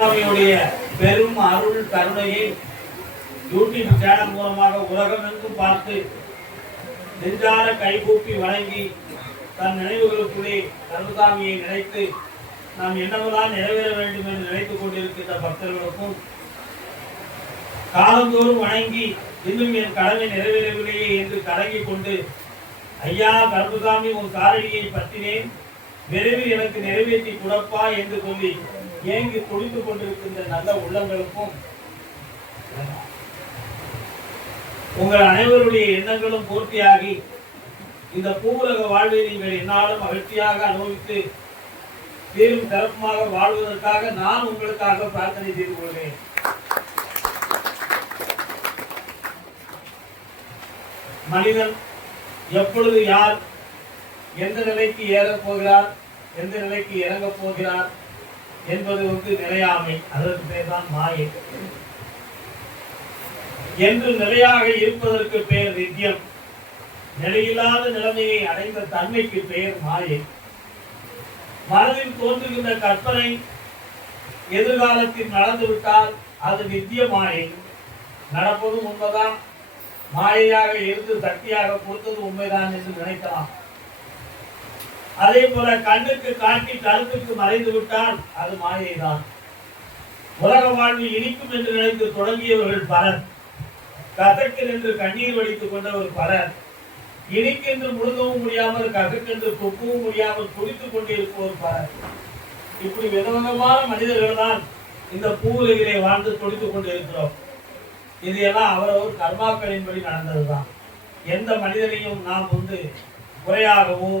பெரும் அருள் கருணையை YouTube channel மூலமாக உலகமெங்கும் பார்த்து நெஞ்சார கைகூப்பி வணங்கி தன் நினைவுகளுக்குள்ளே கருணாசாமியை நினைத்து நாம் என்னவெல்லாம் நிறைவேற வேண்டும் என்று நினைத்துக் கொண்டிருக்கின்ற பக்தர்களுக்கும் காலந்தோறும் வணங்கி இன்னும் என் கடமை நிறைவேறவில்லையே என்று கலங்கிக் கொண்டு ஐயா கருணாசாமி உன் காரடியை பற்றினேன் விரைவில் எனக்கு நிறைவேற்றி கொடுப்பா என்று சொல்லி ஏங்கி துடித்துக் கொண்டிருக்கின்ற நல்ல உள்ளங்களுக்கும் உங்கள் அனைவருடைய எண்ணங்களும் பூர்த்தியாகி இந்த பூவுலக வாழ்வை நீங்கள் என்னாலும் மகிழ்ச்சியாக அனுபவித்து தீரும் சிறப்புமாக வாழ்வதற்காக நான் உங்களுக்காக பிரார்த்தனை செய்து கொள்கிறேன். மனிதன் எப்பொழுது யார் எந்த நிலைக்கு ஏறப் போகிறார் எந்த நிலைக்கு இறங்கப் போகிறார் என்பது நிலையாமை. அதற்கு பேர் தான் மாயை. என்று நிலையாக இருப்பதற்கு பெயர் நித்தியம். நிலையில்லாத நிலைமையை அடைந்த தன்மைக்கு பெயர் மாயை. மனதில் தோன்றுகின்ற கற்பனை எதிர்காலத்தில் நடந்துவிட்டால் அது நித்திய மாயை. நடப்பதும் உண்மைதான், மாயையாக இருந்து சக்தியாக கொடுத்தது உண்மைதான் என்று நினைக்கலாம். அதே போல கண்ணுக்கு காட்டி கருத்துக்கு மறைந்து விட்டால் அது மாயைதான். உலக வாழ்வில் இனிக்கும் என்று நினைத்து தொடங்கியவர்கள் பலர், கசக்கு என்று கண்ணீர் வடித்துக் கொண்டவர் பலர், இனிக்கென்று முழுகவும் முடியாமல் கசக்கென்று தொக்கவும் முடியாமல் துடித்துக் கொண்டிருப்பவர் பலர். இப்படி விதவிதமான மனிதர்கள் தான் இந்த பூவுலகிலே வாழ்ந்து துடித்துக் கொண்டிருக்கிறோம். இது எல்லாம் அவரவர் கர்மாக்களின்படி நடந்ததுதான். எந்த மனிதனையும் நாம் குறையாகவோ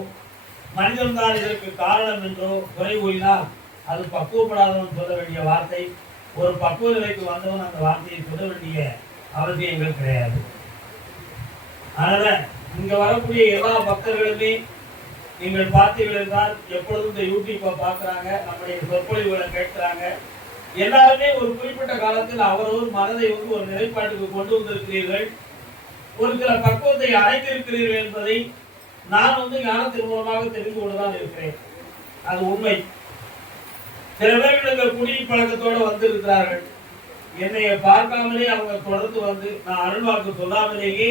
மனிதன் தான் இதற்கு காரணம் என்றோ குறை கூறினால் அது பக்குவப்படாதவன் சொல்ல வேண்டிய வார்த்தை. ஒரு பக்குவ நிலைக்கு வந்தவன் அந்த வார்த்தையை சொல்ல வேண்டிய அவசியங்கள் கிடையாது. அதனால இங்க வரக்கூடிய எல்லா பக்தர்களுமே நீங்கள் பார்த்தீர்கள் என்றால் எப்பொழுதும் இந்த யூடியூப்பை பார்க்குறாங்க, நம்முடைய சொற்பொழிவுகளை கேட்கிறாங்க. எல்லாருமே ஒரு குறிப்பிட்ட காலத்தில் அவரவர் மனதை ஒரு நிலைப்பாட்டுக்கு கொண்டு வந்திருக்கிறீர்கள், ஒரு சில பக்குவத்தை அடைந்திருக்கிறீர்கள் என்பதை நான் ஞானத்தின் மூலமாக தெரிந்து கொண்டுதான் இருக்கிறேன். அது உண்மை. சில பேர்கள் குடி பழக்கத்தோடு வந்திருக்கிறார்கள். என்னைய பார்க்காமலே அவங்க தொடர்ந்து நான் அருள்வாக்கு சொல்லாமலேயே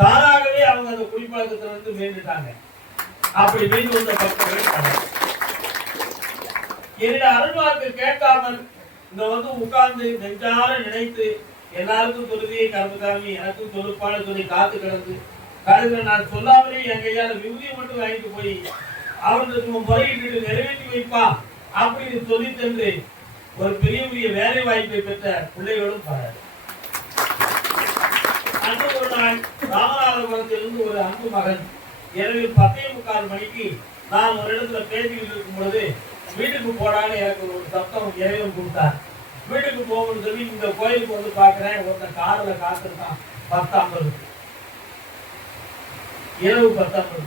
தானாகவே அவங்க அந்த குடிப்பழக்கத்திலிருந்து மீண்டுட்டாங்க. அப்படி மீண்டு வந்த பக்தர்கள் என்னுடைய அருள்வாக்கு கேட்காமல் இங்க உட்கார்ந்து நெஞ்சார நினைத்து எல்லாருக்கும் தொழுதியை கருணாசாமி எனக்கும் தொழுப்பான சொல்லி காத்து கிடந்து கருதுல நான் சொல்லாமலே என் கையால விபூதியை மட்டும் வாங்கிட்டு போய் அவர்களுக்கு முறையிட்டு நிறைவேற்றி வைப்பா அப்படின்னு சொல்லி தந்து ஒரு பெரிய பெரிய வேலை வாய்ப்பை பெற்ற பிள்ளைகளும் பாரு. அன்று ஒரு நாள் ராமநாதபுரத்திலிருந்து ஒரு அன்பு மகன் இரவு 10:45 மணிக்கு நான் ஒரு இடத்துல பேசிக்கிட்டு இருக்கும் பொழுது வீட்டுக்கு போடான்னு எனக்கு ஒரு சத்தம் இறைவன் கொடுத்தார். வீட்டுக்கு போகணும்னு சொல்லி இந்த கோயிலுக்கு பார்க்கிறேன். ஒருத்தன் காரில் காத்திருக்கான் 10:50 இரவு 10:50.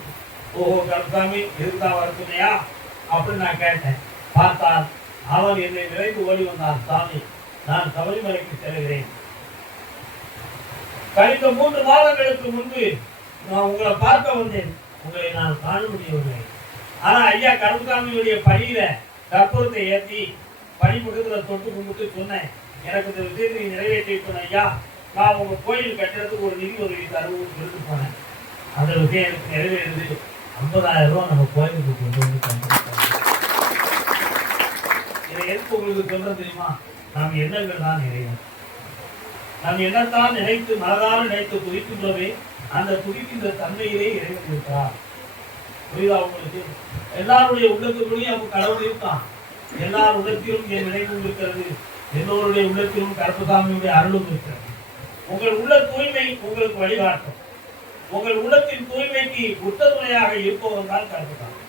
ஓஹோ கருணாசாமி இதுதான் வருதுனையா அப்படின்னு நான் கேட்டேன். பார்த்தால் அவன் என்னை விரைந்து ஓடி வந்தான். சாமி, நான் சபரிமலைக்கு செல்கிறேன். கழித்த 3 மாதங்களுக்கு முன்பு நான் உங்களை பார்க்க வந்தேன். உங்களை நான் காண முடியவில்லை. ஆனா ஐயா கருணாசாமியுடைய பணியில கற்பூரத்தை ஏற்றி பணிமுகத்துல தொட்டு கும்பிட்டு சொன்னேன், எனக்கு இந்த விஷயத்தை நிறைவேற்றி ஐயா, நான் உங்க கோயில் கட்டுறதுக்கு ஒரு நிதி உதவி தருவோம்னு சொல்லிட்டு போனேன். அந்த விஷயம் எனக்கு நிறைவேறுது. 50,000 ரூபாய் நம்ம கோயிலுக்கு கொண்டு வந்து இதை எதுக்கு உங்களுக்கு சொல்றது தெரியுமா? நாம் எண்ணங்கள் தான் நிறையும். நாம் என்னத்தான் நினைத்து மனதான நினைத்து துதிக்கின்றோமே அந்த துதிக்கின்ற தன்மையிலே இறைவன் இருக்கிறார். புரியுதா உங்களுக்கு? எல்லாருடைய உள்ளத்துக்குள்ளேயும் அவங்க கடவுள் இருக்கான். எல்லார் உள்ளத்திலும் என் நினைவும் இருக்கிறது. எல்லோருடைய உள்ளத்திலும் கருப்பசாமியுடைய அருளும் இருக்கிறது. உங்கள் உள்ள தூய்மை உங்களுக்கு வழிகாட்டும். உங்கள் உள்ளத்தின் தூய்மைக்கு உத்ததுணையாக இருப்பவன் தான் கருப்பசாமி.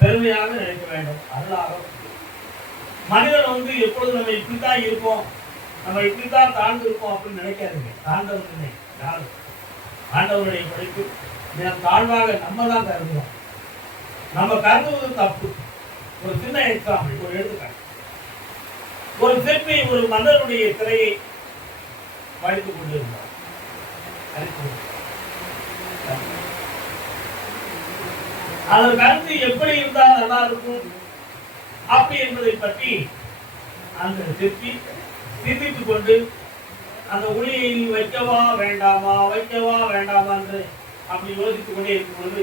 பெருமையாக நினைக்க வேண்டும். அருளாக மனிதன் எப்பொழுது நம்ம இப்படித்தான் இருப்போம், நம்ம இப்படித்தான் தாழ்ந்து இருப்போம் அப்படின்னு நினைக்காதீங்க. தாழ்ந்தவர்கள் யாரும் ஆண்டவருடைய படைப்பு தாழ்வாக நம்ம தான் கருதுவோம். நம்ம கருதுவது தப்பு. ஒரு சின்ன எக்ஸாம்பிள், ஒரு எடுத்துக்காட்டு. ஒரு சிற்பி ஒரு மன்னருடைய சிலையை படித்துக் கொண்டிருந்தார். அதற்கு கருத்து எப்படி இருந்தால் நல்லா இருக்கும் அப்படி என்பதை பற்றி அந்த சிற்பி சிந்தித்துக் கொண்டு அந்த ஒளியை வைக்கவா வேண்டாமா வைக்கவா வேண்டாமா என்று அப்படி யோசித்துக் கொண்டே இருக்கும் பொழுது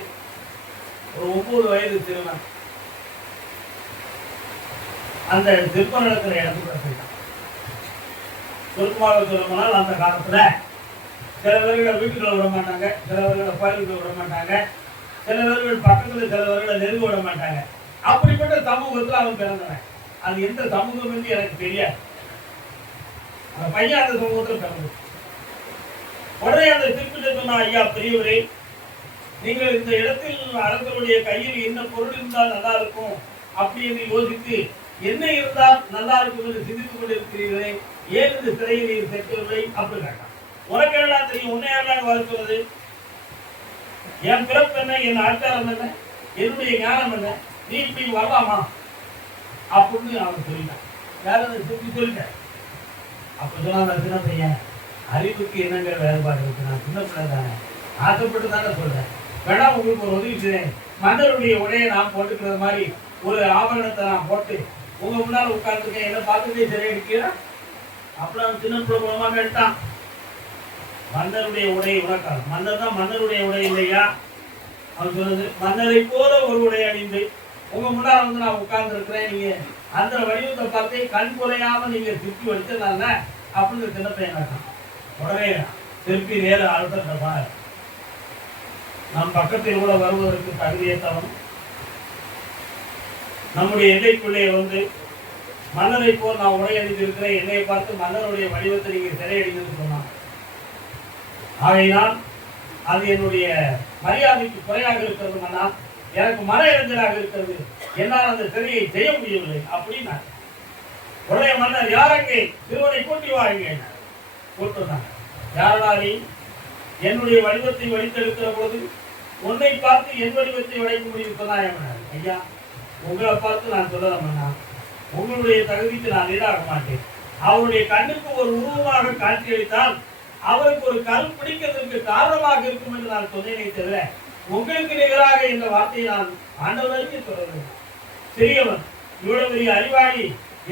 ஒரு 9 வயது சிறுவன் அந்த சிற்பம் நடக்கிற இடத்துக்கு போயிட்டான். சுருக்கமாக சொல்லப்போனால் அந்த காலத்துல சில பேர்களை வீட்டுக்குள்ள விட மாட்டாங்க, சில பேர்களை கோயிலுக்குள்ள விட மாட்டாங்க, சில பேர்கள் பக்கத்துல சில பேர்களை நெருங்க விட மாட்டாங்க. அப்படிப்பட்ட சமூகத்துல அவன் பிறந்தவன். அது எந்த சமூகம் என்று எனக்கு தெரியாது. அந்த பையன் அந்த சமூகத்துல பிறந்தது. உடனே அந்த சிற்பிட்ட சொன்னா, ஐயா பெரியவரே, நீங்கள் இந்த இடத்தில் அரசருடைய கையில் என்ன பொருள் இருந்தால் நல்லா இருக்கும் அப்படி என்று யோசித்து என்ன இருந்தால் நல்லா இருக்கும் என்று சிந்தித்துக் கொண்டிருக்கிறீர்களே, ஏன் இந்த சிறையில் நீர் சேர்க்கவில்லை அப்படி கேட்டான். உனக்கு எல்லாம் தெரியும், உன்னை யாரெல்லாம் வர சொல்றது? என் பிறப்பு என்ன, என் ஆச்சாரம் என்ன, என்னுடைய ஞானம் என்ன, நீ இப்படி வரலாமா அப்படின்னு அவன் சொல்லிட்டான். யாரும் திருப்பி சொல்லிட்டேன். அப்ப சொன்னா, சின்ன பையன், அறிவுக்கு என்னங்கிற வேறுபாடு இருக்கு, நான் சின்ன பிள்ளை தானே, ஆசைப்பட்டு தானே சொல்றேன். வேணா உங்களுக்கு ஒரு உதவி செய்றேன், மன்னருடைய உடையை நான் போட்டுக்கிறது மாதிரி ஒரு ஆபரணத்தை நான் போட்டு உங்க முன்னால உட்கார்ந்துருக்கேன், என்ன பார்த்துட்டே சிறை அடிக்கிறேன். அப்புறம் சின்ன பிள்ளை மூலமா கேட்டான், மன்னருடைய உடை உனக்காக, மன்னர் தான் மன்னருடைய உடை இல்லையா? அவன் சொன்னது, மன்னரை போல ஒரு உடை அணிந்து உங்க முன்னால வந்து நான் உட்கார்ந்து இருக்கிறேன், நீங்க அந்த வடிவத்தை பார்த்தே கண் குறையாம நீங்க திருப்பி வச்சதுனால அப்படின்னு சின்ன பையன் கேட்டான். உடனே திருப்பி நேர அழுத்தப்பா, நம் பக்கத்தில் கூட வருவதற்கு தகுதியேற்றவன் நம்முடைய எல்லைக்குள்ளே வந்து மன்னரை போல் நான் உடை அணிந்திருக்கிறேன், என்னையை பார்த்து மன்னருடைய வடிவத்தை நீங்க சிறையடிங்கன்னு சொன்னான். ஆகையினால் அது என்னுடைய மரியாதைக்கு குறையாக இருக்கிறது மன்னா, எனக்கு மன இளைஞராக இருக்கிறது, என்னால் அந்த சிறையை செய்ய முடியவில்லை அப்படின்னா. உடைய மன்னர், யாரங்கே சிறுவனை கூட்டி வாங்க கூட்டுனாங்க. யாரா நீ? என்னுடைய வடிவத்தை வடித்தெடுக்கிற போது உன்னை பார்த்து என் வடிவத்தை வளைக்க முடியும் சொன்னாங்க. ஐயா, உங்களை பார்த்து நான் சொல்லலாமண்ணா, உங்களுடைய தகுதிக்கு நான் ஈடாக மாட்டேன். அவருடைய கண்ணுக்கு ஒரு உருவமாக காட்சியளித்தால் அவருக்கு ஒரு கல் பிடிக்கிறதுக்கு காரணமாக இருக்கும் என்று நான் சொன்னேனே தவிர உங்களுக்கு நிகராக இந்த வார்த்தையை நான் ஆண்டவருக்கு சொல்லவில்லை. சிறியவன், இவ்வளவு பெரிய அறிவாளி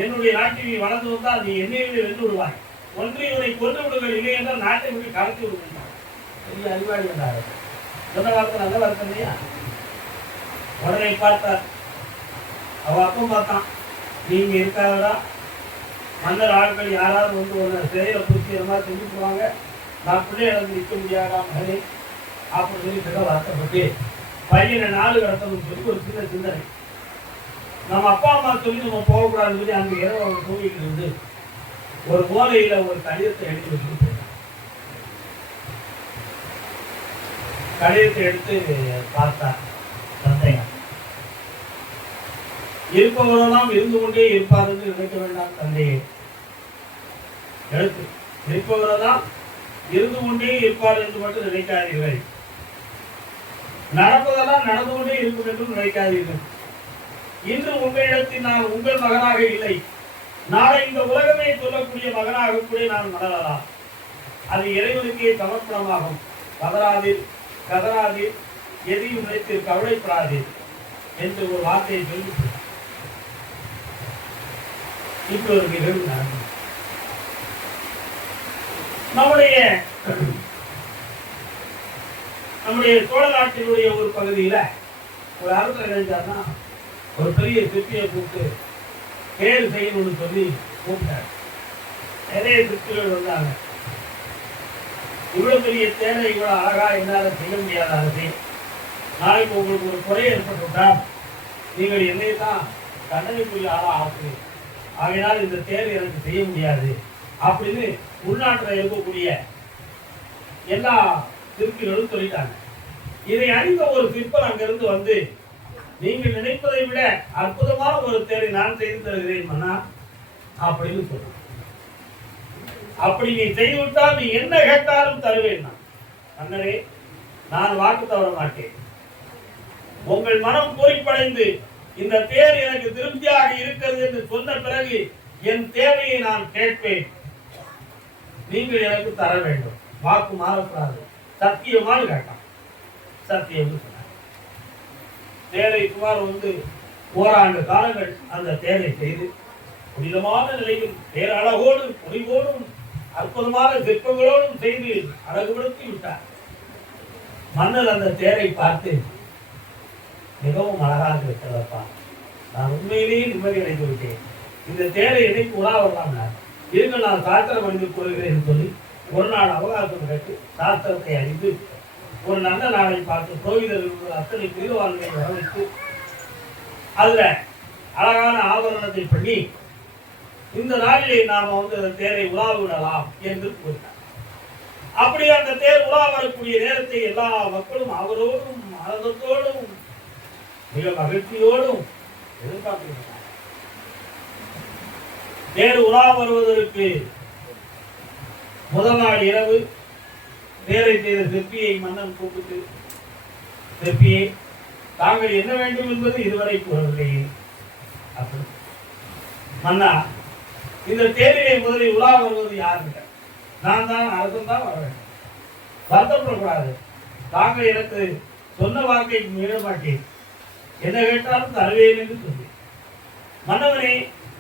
என்னுடைய நாட்டில் வளர்ந்து வந்தால் நீ என்னையிலே வென்று விடுவாய், ஒன்று இவனை கொண்டு விடுங்கள், இல்லை என்றால் நாட்டை விட்டு கலத்தி விடுவாங்க. பெரிய அறிவாளி என்றார். சொன்ன வார்த்தை நல்ல வார்த்தை இல்லையா? உடனே பார்த்தார். அவ அப்பம் பார்த்தான், நீங்க இருக்காதா, மன்னர் ஆட்கள் யாராவது வந்து ஒரு சிறையில பிடிச்சி இந்த மாதிரி செஞ்சுக்குவாங்க, நான் பிள்ளை இழந்து நிற்க முடியாதா மகனே அப்படின்னு சொல்லி கிட்ட வருத்தப்பட்டு பையனை 4 கடத்தணும்னு சொல்லி ஒரு சின்ன சிந்தனை. நம்ம அப்பா அம்மா சொல்லி நம்ம போகக்கூடாதுன்னு சொல்லி அங்கே இரவு அவங்க தூங்கிட்டு இருந்து ஒரு ஓலையில ஒரு கடிதத்தை எடுத்து வச்சுட்டு கடிதத்தை எடுத்து பார்த்தா சந்தேகம். இருப்பவரெல்லாம் இருந்து கொண்டே இருப்பார் என்று நினைக்க வேண்டாம் தந்தையே. எழுத்து, இருப்பவரெல்லாம் இருந்து கொண்டே இருப்பார் என்று மட்டும் நினைக்காதீர்கள், நடப்பதெல்லாம் நடந்து கொண்டே இருக்கும் என்றும் நினைக்காதீர்கள். இன்று உங்களிடத்தில் நான் உங்கள் மகனாக இல்லை, நாளை இந்த உலகமே சொல்லக்கூடிய மகனாக கூட நான் மலரலாம். அது இறைவனுக்கே சமர்ப்பணமாகும். பதறாதீர், கதறாதீர், எதையும் நினைத்து கவலைப்படாதீர் என்று ஒரு வார்த்தையை சொல்லி இப்படி ஒரு நிகழ்வு நடந்தது. நம்முடைய சோழ நாட்டினுடைய ஒரு பகுதியில ஒரு அரசர் நினைச்சார்னா ஒரு பெரிய சிற்பியை கூப்பிட்டு தேர் செய்யணும்னு சொல்லி கூப்பிட்டார். நிறைய சிற்பிகள் வந்தாங்க. இவ்வளவு பெரிய தேரை இவ்வளவு அழகா என்னால செய்ய முடியாத அரசே, நாளைக்கு உங்களுக்கு ஒரு குறை ஏற்பட்டுவிட்டால் நீங்கள் என்னை தான் தண்டனைக்குரிய ஆளா ஆக்குவீர்கள், ஆகையினால் இந்த தேர் எனக்கு செய்ய முடியாது அப்படின்னு உள்நாட்டில் இருக்கக்கூடிய எல்லா சிற்பிகளும் சொல்லிட்டாங்க. இதை அறிந்த ஒரு சிற்பர் அங்கிருந்து வந்து, நீங்கள் நினைப்பதை விட அற்புதமான ஒரு தேரை நான் செய்து தருகிறேன் மன்னா அப்படின்னு சொன்னான். அப்படி நீ செய்துவிட்டால் நீ என்ன கேட்டாலும் தருவேன் நான். அண்ணரே, நான் வாக்கு தவற மாட்டேன். உங்கள் மனம் பூரிப்படைந்து இந்த தேர் எனக்கு திருப்தியாக இருக்கிறது என்று சொன்ன பிறகு என் தேவையை நான் கேட்பேன், நீங்கள் எனக்கு தர வேண்டும், வாக்கு மாறக்கூடாது, சத்தியமாக கேட்டான். சத்தியம் சொன்னார். தேரை சுமார் 1 ஓராண்டு காலங்கள் அந்த தேரை செய்து புனிதமான நிலையில் பேரழகோடு பொலிவோடும் அற்புதமான சிற்பங்களோடும் செய்து அழகுபடுத்தி விட்டார். மன்னர் அந்த தேரை பார்த்து, மிகவும் அழகாக இருக்கிறதப்பா, நான் உண்மையிலேயே நிம்மதி அடைந்து விட்டேன். இந்த தேரை இணைக்கு உலா வரலாம், இருங்க நான் சாஸ்திரம் அறிந்து கொள்கிறேன் சொல்லி ஒரு நாள் அவகாசம் கேட்டு சாஸ்திரத்தை அறிந்து ஒரு நல்ல நாளை பார்த்து புரோகிதர்கள் அத்தனை பிரிவான்களை வரவைத்து அதுல அழகான ஆபரணத்தை பண்ணி இந்த நாளிலே நாம அந்த தேரை உலா விடலாம் என்று கூறினார். அப்படி அந்த தேர் உலா வரக்கூடிய நேரத்தை எல்லா மக்களும் அவரோடும் ஆனந்தத்தோடும் மிக மகிழ்ச்சியோடும் எதிர்பார்க்கிறார். தேர் உலா வருவதற்கு முதல் நாள் இரவு தேரை செய்த சிற்பியை மன்னன் கூப்பிட்டு, சிற்பியை தாங்கள் என்ன வேண்டும் என்பது இதுவரை கூறவில்லையே. அப்படி மன்னா, இந்த தேரிலே முதலில் உலா வருவது யாருங்க? நான் தான், அரசன் தான் வர வேண்டும். வருத்தப்படக்கூடாது. தாங்கள் எனக்கு சொன்ன வாக்கை மீற மாட்டேன், என்ன கேட்டாலும் தருவேன் என்று சொன்னேன். மன்னவனே,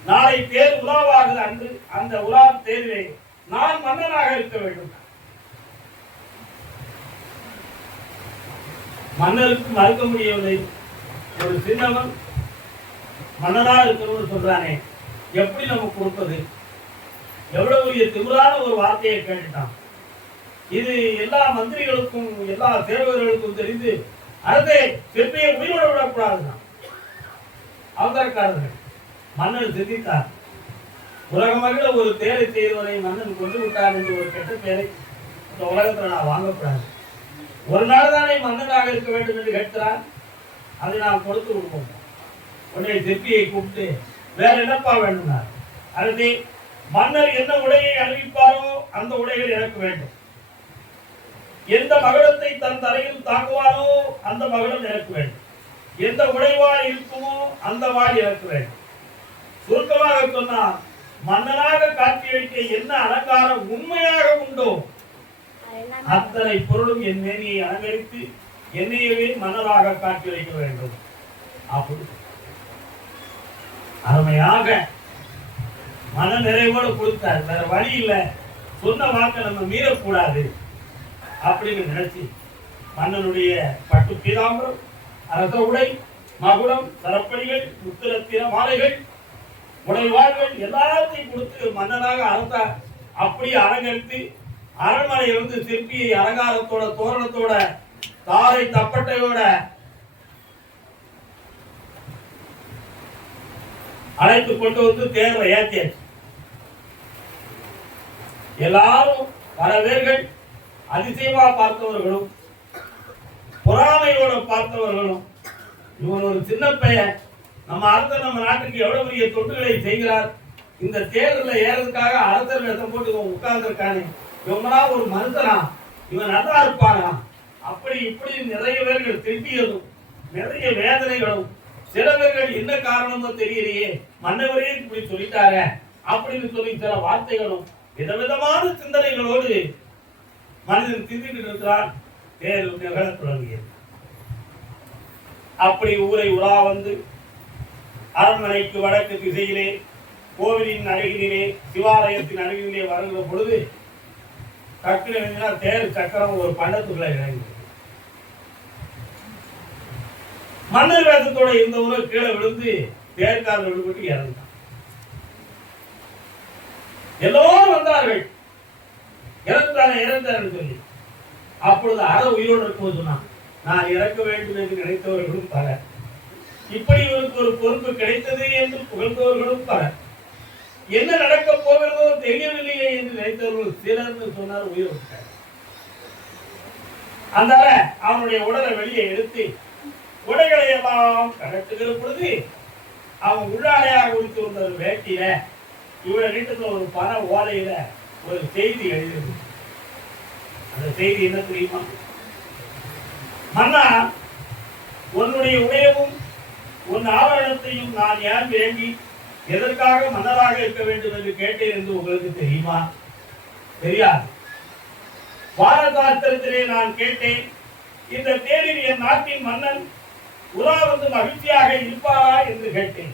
நாளை தேர் உலாவாக அன்று அந்த உலா தேர்வே நான் மன்னனாக இருக்க வேண்டும். மன்னருக்கு மறுக்க முடியவில்லை. ஒரு சின்னவன் மன்னனாக இருக்கணும்னு சொல்றானே, எப்படி நம்ம கொடுப்பது? எவ்வளவு பெரிய திமிரான ஒரு வார்த்தையை கேட்டுட்டான். இது எல்லா மந்திரிகளுக்கும் எல்லா சேவகர்களுக்கும் தெரிந்து அரசே சிற்பியை உயிரோட விடக்கூடாதுதான் அவசரக்காரர்கள். மன்னன் சிந்தித்தார், உலக மகிழ ஒரு தேரை செய்தவரை மன்னன் கொண்டு விட்டார் என்று ஒரு கெட்ட பேரை இந்த உலகத்தில் நான் வாங்கக்கூடாது. ஒரு நாள் தானே மன்னனாக இருக்க வேண்டும் என்று கேட்கிறார், அதை நாம் கொடுத்து விடுவோம். உடனே சிற்பியை கூப்பிட்டு, வேற என்னப்பா வேண்டும்னார். அரசே, மன்னர் என்ன உடையை அணிவிப்பாரோ அந்த உடைகள் எனக்கு வேண்டும். எந்த மகளத்தை தன் தரையில் தாங்குவாரோ அந்த மகளும் எனக்கு வேண்டும். எந்த உடைவாள் இருக்குமோ அந்த வாழ் எனக்கு வேண்டும். சுருக்கமாக சொன்னால், மன்னனாக காட்சியளிக்க என்ன அலங்காரம் உண்மையாக உண்டோ அத்தனை பொருளும் என் மேனியை அலங்கரித்து என்னையவே மன்னராக காட்சியளிக்க வேண்டும். அப்படி அருமையாக மன நிறைவோடு கொடுத்தார். வேற வழி இல்லை, சொன்ன வாக்க நம்ம மீறக்கூடாது அப்படின்னு நினைச்சு மன்னனுடைய பட்டு பீதாம்பரம், அரச உடை, மகுடம், சரப்படிகள், முத்துரத்தின மாலைகள், உடைவாள்கள் எல்லாத்தையும் கொடுத்து மன்னனாக அரச அப்படியே அலங்கரித்து அரண்மனையிலிருந்து சிற்பியை அலங்காரத்தோட தோரணத்தோட தாரை தப்பட்டையோட அழைத்து கொண்டு வந்து தேர்வை ஏற்றியாச்சு. எல்லாரும் பல பேர்கள் அதிசயமா பார்த்தவர்களும் பொறாமையோட பார்த்தவர்களும், இவன் ஒரு சின்ன பையன், நம்ம அரசர் நம்ம நாட்டுக்கு எவ்வளவு பெரிய தொண்டுகளை செய்கிறார், இந்த தேர்தலில் ஏறதுக்காக அரசர் வேஷம் போட்டு இவன் உட்கார்ந்துருக்கானே, இவனா ஒரு மனுஷனா, இவன் நல்லா இருப்பானா, அப்படி இப்படி நிறைய பேர்கள் திட்டியதும் நிறைய வேதனைகளும், சில பேர்கள் என்ன காரணமோ தெரியலையே மன்னவரே இப்படி சொல்லிட்டார அப்படின்னு சொல்லி சில வார்த்தைகளும் விதவிதமான சிந்தனைகளோடு மனிதன் சிந்திக்கிட்டு இருக்கிறான். தேர்வு நிகழ தொடங்கியது. அப்படி ஊரை உலா வந்து அரண்மனைக்கு வடக்கு திசையிலே கோவிலின் அருகிலே சிவாலயத்தின் அருகிலே வருகிற பொழுது டக்குனு தேர் சக்கரம் ஒரு பண்டத்துக்குள்ள இறங்கி மன்னர் வேஷத்தோட இருந்தவங்க கீழே விழுந்து தேர்காரர் விழுந்துட்டு இறந்துட்டான். எல்லோரும் வந்தார்கள், இறந்தார் சொல்லி. அப்பொழுது அற உயிரோடு இருக்கும் சொன்னான், நான் இறக்க வேண்டும் என்று நினைத்தவர்களும் பல, இப்படி இவருக்கு ஒரு பொறுப்பு கிடைத்தது என்று புகழ்ந்தவர்களும் பல, என்ன நடக்க போகிறதோ தெரியவில்லையே என்று நினைத்தவர்கள் சிலர் சொன்னார். உயிர் விட்டார். அந்த அவனுடைய உடலை வெளியே எடுத்து உடைகளை எல்லாம் கலட்டுகிற பொழுது அவன் உள்ளாடையாக குடித்து வந்த ஒரு வேட்டியில இவ்வளவு நீட்டத்தில் ஒரு பண ஓலையில ஒரு செய்தி எழுதியது. அந்த செய்தி என்ன தெரியுமா? மன்னா, உன்னுடைய உடையவும் உன் ஆவரணத்தையும் நான் ஏன் வேண்டி எதற்காக மன்னராக இருக்க வேண்டும் என்று கேட்டேன் என்று உங்களுக்கு தெரியுமா? தெரியாது. பாரதாஸ்திரத்திலே நான் கேட்டேன், இந்த தேரில் என் நாட்டின் மன்னன் உலா வந்து மகிழ்ச்சியாக இருப்பாரா என்று கேட்டேன்.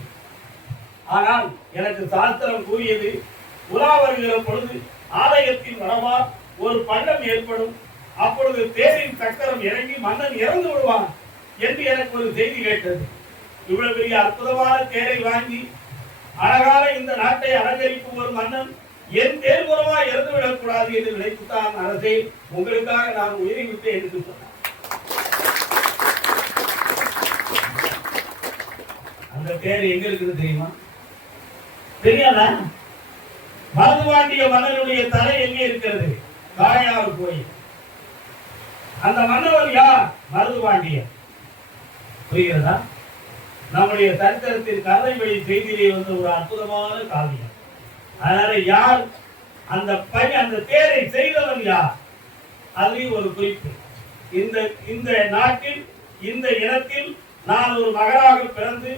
ஆனால் எனக்கு சாஸ்திரம் கூறியது, உலா வருகிற பொழுது ஆலயத்தின் வடமா ஒரு பள்ளம் ஏற்படும், அப்பொழுது தேரின் சக்கரம் இறங்கி மன்னன் இறந்து விடுவான் என்று எனக்கு ஒரு செய்தி கேட்டது. இவ்வளவு பெரிய அற்புதமான தேரை வாங்கி அழகான இந்த நாட்டை அலங்கரிக்கும் ஒரு மன்னன் என் தேர் மூலமா இறந்து விடக்கூடாது என்று நினைத்துத்தான் அரசே உங்களுக்காக நான் உயிரை விட்டேன் என்று சொன்னார். அந்த தேர் எங்க இருக்குது தெரியுமா? தெரியாதா? மருதுபாண்டிய மன்னனுடைய தலை எங்கே இருக்கிறது? காரையாறு கோயில். அந்த மன்னவர் யார்? மருதுபாண்டியர். புரிகிறதா? நம்முடைய சரித்திரத்தில் கதை வழி செய்தியிலே வந்து ஒரு அற்புதமான காவியம். அதனால யார் அந்த தேரை செய்தவன் யார்? அதுலேயும் ஒரு குறிப்பு. இந்த நாட்டில் இந்த இனத்தில் நான் ஒரு மகனாக பிறந்து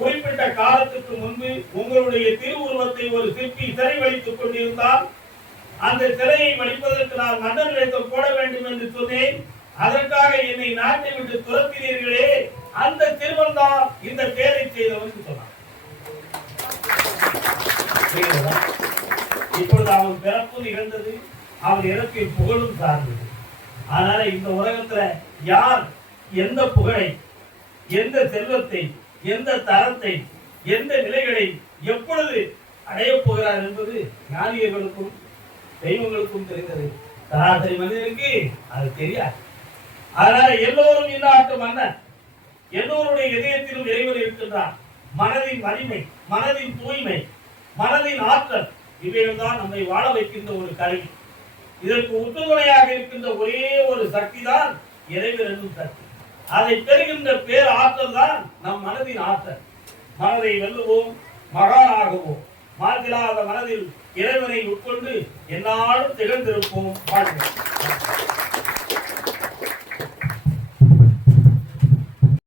குறிப்பிட்ட காலத்துக்கு முன்பு உங்களுடைய திருவுருவத்தை ஒரு சிற்பி சிறை வலித்துக் கொண்டிருந்தால் அந்த சிலையை வடிப்பதற்கு நான் மன்னர் வேஷம் போட வேண்டும் என்று சொன்னேன். அதற்காக என்னை நாட்டை விட்டு துரத்தினீர்களே, அந்த சிறுவன் தான் இந்த தேரை செய்தவன் சொன்னான். இப்பொழுது அவன் பிறப்பு நிகழ்ந்தது, அவன் இறப்பில் புகழும் சார்ந்தது. அதனால இந்த உலகத்துல யார் எந்த புகழை, எந்த செல்வத்தை, எந்த தரத்தை, எந்த நிலைகளை எப்பொழுது அடையப் போகிறார் என்பது ஞானியர்களுக்கும் தெய்வங்களுக்கும் தெரிந்தது. சராசரி மனிதனுக்கு அது தெரியாது. அதனால எல்லோரும் இந்த நாட்டு மன்னன், எல்லோருடைய இதயத்திலும் இறைவன் இருக்கின்றான். மனதின் வலிமை, மனதின் தூய்மை, மனதின் ஆற்றல் இவைகள் தான் நம்மை வாழ வைக்கின்ற ஒரு கருவி. இதற்கு உறுதுணையாக இருக்கின்ற ஒரே ஒரு சக்தி தான் இறைவன் என்னும் சக்தி. அதை பெறுகின்ற பேர் ஆற்றல் தான் நம் மனதின் ஆற்றல். மனதை வெல்லுவோம், மகானாகுவோம். மாற்றிலாத மனதில் இறைவனை உட்கொண்டு எந்நாளும் திகழ்ந்திருப்போம். வாழ்க்கை